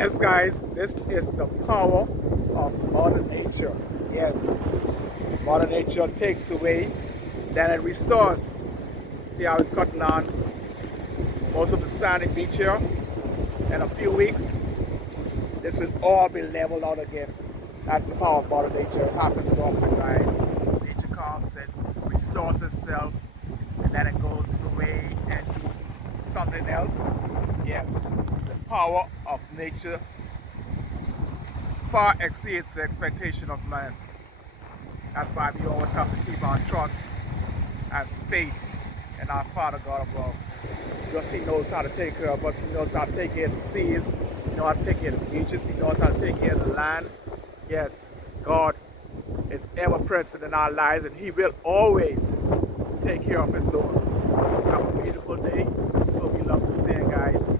Yes, guys, this is the power of Mother Nature. Yes, Mother Nature takes away, then it restores. See how it's cutting on most of the sandy beach here. In a few weeks, this will all be leveled out again. That's the power of Mother Nature. It happens so often, guys. Nature comes and restores itself, and then it goes away and do something else. Yes, the power of nature far exceeds the expectation of man. That's why we always have to keep our trust and faith in our Father God above. Because He knows how to take care of us. He knows how to take care of the seas. He knows how to take care of the beaches. He knows how to take care of the land. Yes, God is ever present in our lives, and He will always take care of His own. Have a beautiful day. Hope you love to sing, guys.